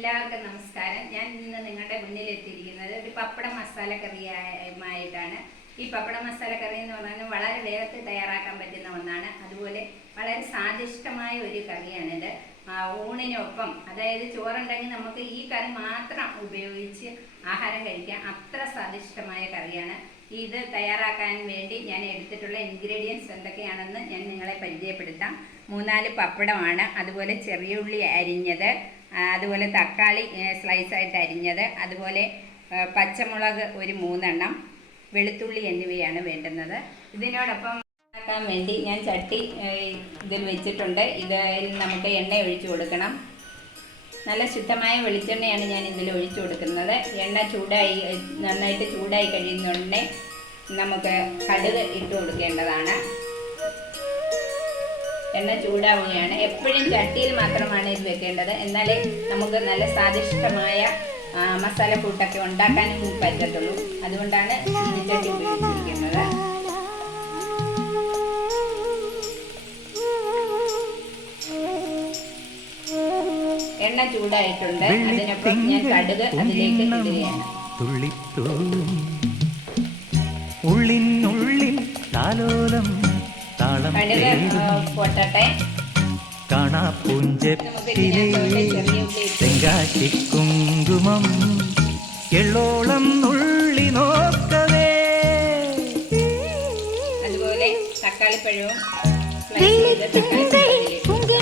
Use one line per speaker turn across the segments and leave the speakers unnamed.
എല്ലാവർക്കും നമസ്കാരം. ഞാൻ ഇന്ന് നിങ്ങളുടെ മുന്നിൽ എത്തിയിരിക്കുന്നത് ഒരു പപ്പട മസാല കറിയുമായിട്ടാണ്. ഈ പപ്പട മസാല കറി എന്ന് പറഞ്ഞാൽ വളരെ വേഗത്തിൽ തയ്യാറാക്കാൻ പറ്റുന്ന ഒന്നാണ്. അതുപോലെ വളരെ സ്വാദിഷ്ടമായ ഒരു കറിയാണിത്. ഊണിനൊപ്പം അതായത് ചോറുണ്ടെങ്കിൽ നമുക്ക് ഈ കറി മാത്രം ഉപയോഗിച്ച് ആഹാരം കഴിക്കാം. അത്ര സ്വാദിഷ്ടമായ കറിയാണ്. ഇത് തയ്യാറാക്കാൻ വേണ്ടി ഞാൻ എടുത്തിട്ടുള്ള ഇൻഗ്രീഡിയൻസ് എന്തൊക്കെയാണെന്ന് ഞാൻ നിങ്ങളെ പരിചയപ്പെടുത്താം. മൂന്നാൽ പപ്പടമാണ്. അതുപോലെ ചെറിയ ഉള്ളി അരിഞ്ഞത്. അതുപോലെ തക്കാളി സ്ലൈസ് ആയിട്ട് അരിഞ്ഞത്. അതുപോലെ പച്ചമുളക് ഒരു മൂന്നെണ്ണം വെളുത്തുള്ളി എന്നിവയാണ് വേണ്ടുന്നത്. ഇതിനോടൊപ്പം ഉണ്ടാക്കാൻ വേണ്ടി ഞാൻ ചട്ടി ഇതിൽ വെച്ചിട്ടുണ്ട്. ഇതിൽ നമുക്ക് എണ്ണ ഒഴിച്ചു കൊടുക്കണം. നല്ല ശുദ്ധമായ വെളിച്ചെണ്ണയാണ് ഞാൻ ഇതിൽ ഒഴിച്ചു കൊടുക്കുന്നത്. എണ്ണ ചൂടായി നന്നായിട്ട് ചൂടായി കഴിയുന്നുണ്ടെങ്കിൽ നമുക്ക് കടുക് ഇട്ട് കൊടുക്കേണ്ടതാണ്. എണ്ണ ചൂടാവുകയാണ്. എപ്പോഴും ചട്ടിയിൽ മാത്രമാണ് ഇത് വെക്കേണ്ടത്. എന്നാലേ നമുക്ക് നല്ല സ്വാദിഷ്ടമായ മസാല കൂട്ടൊക്കെ ഉണ്ടാക്കാനും പറ്റത്തുള്ളൂ. അതുകൊണ്ടാണ് ചട്ടി ഉപയോഗിച്ചിരിക്കുന്നത്. എണ്ണ ചൂടായിട്ടുണ്ട്. അതിനൊപ്പം ഞാൻ കടുക് അതിലേക്ക് ഇടുകയാണ്.
ഉള്ളിൻ ഉള്ളിനുള്ളിൽ താലോലം
കടുക് പൊട്ടട്ടെ
കാണാ
നമുക്ക്
പൂഞ്ചത്തിലെ
ഇതിനകത്തോട്ട് ചെറിയ ഉള്ളി ഇട്ട്
തെങ്കാശി കുങ്കുമം. എള്ളോളം നുള്ളി നോക്കവേ.
അതുപോലെ തക്കാളിപ്പഴവും തക്കാളിപ്പഴം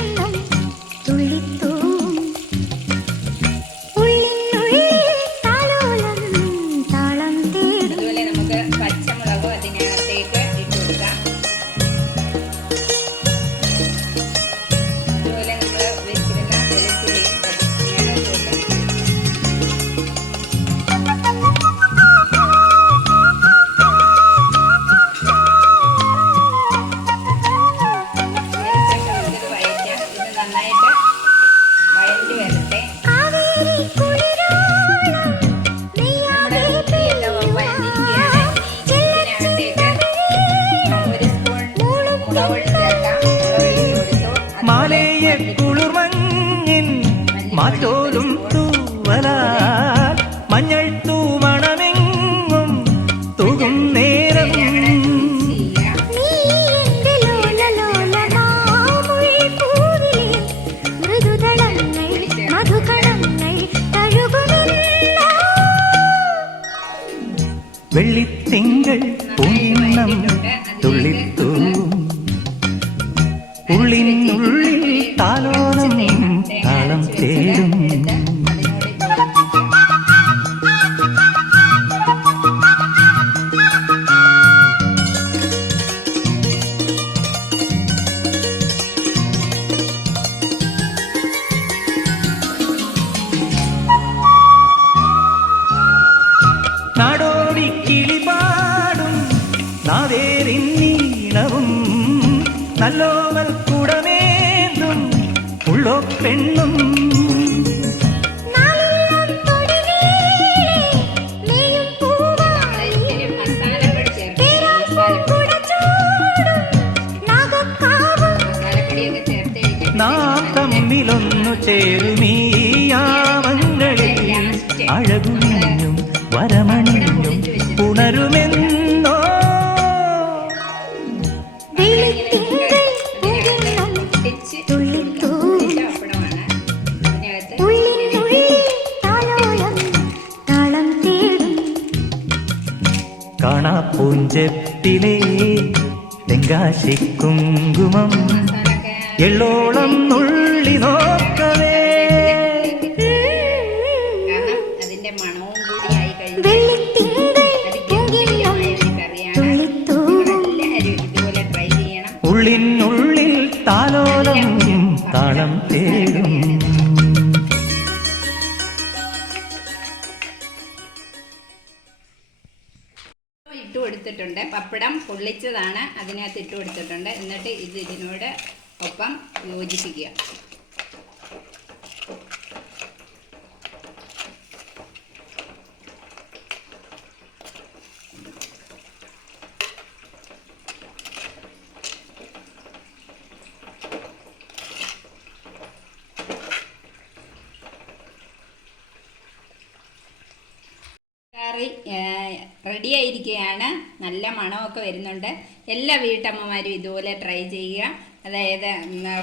മാറ്റോലും തൂവല മഞ്ഞൾ തൂമണമെങ്ങും തൂകും നേരം.
ചെയ്യാം
നല്ലോവൽ കുടമേന്തും ഉള്ളോ പെണ്ണും നാം തമ്മിലൊന്നു ചേരുമീ
പൂവായി മസാലപ്പൊടി
കാണാ പൂഞ്ചത്തിലെ തെങ്കാശി കുങ്കുമം എള്ളോളം നുള്ളി
കൊടുത്തിട്ടുണ്ട്. പപ്പടം പൊള്ളിച്ചതാണ്. അതിനകത്ത് ഇട്ട് കൊടുത്തിട്ടുണ്ട്. എന്നിട്ട് ഇത് ഇതിനോട് ഒപ്പം യോജിപ്പിക്കുക. കറി റെഡി ആയിരിക്കുകയാണ് നല്ല മണമൊക്കെ വരുന്നുണ്ട്. എല്ലാ വീട്ടമ്മമാരും ഇതുപോലെ ട്രൈ ചെയ്യുക. അതായത്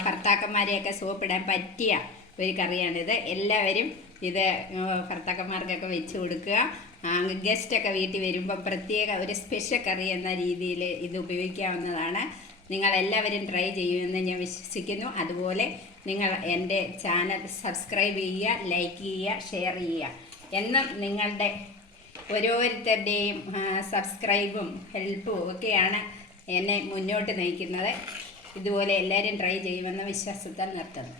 ഭർത്താക്കന്മാരെയൊക്കെ സോപ്പിടാൻ പറ്റിയ ഒരു കറിയാണിത്. എല്ലാവരും ഇത് ഭർത്താക്കന്മാർക്കൊക്കെ വെച്ച് കൊടുക്കുക. ഗസ്റ്റൊക്കെ വീട്ടിൽ വരുമ്പോൾ പ്രത്യേക ഒരു സ്പെഷ്യൽ കറി എന്ന രീതിയിൽ ഇത് ഉപയോഗിക്കാവുന്നതാണ്. നിങ്ങൾ എല്ലാവരും ട്രൈ ചെയ്യുമെന്ന് ഞാൻ വിശ്വസിക്കുന്നു. അതുപോലെ നിങ്ങൾ എന്റെ ചാനൽ സബ്സ്ക്രൈബ് ചെയ്യുക ലൈക്ക് ചെയ്യുക ഷെയർ ചെയ്യുക. എന്നും നിങ്ങളുടെ ഓരോരുത്തരുടെയും സബ്സ്ക്രൈബും ഹെൽപ്പും ഒക്കെയാണ് എന്നെ മുന്നോട്ട് നയിക്കുന്നത്. ഇതുപോലെ എല്ലാവരും ട്രൈ ചെയ്യുമെന്ന വിശ്വാസത്താൽ നിർത്തുന്നു.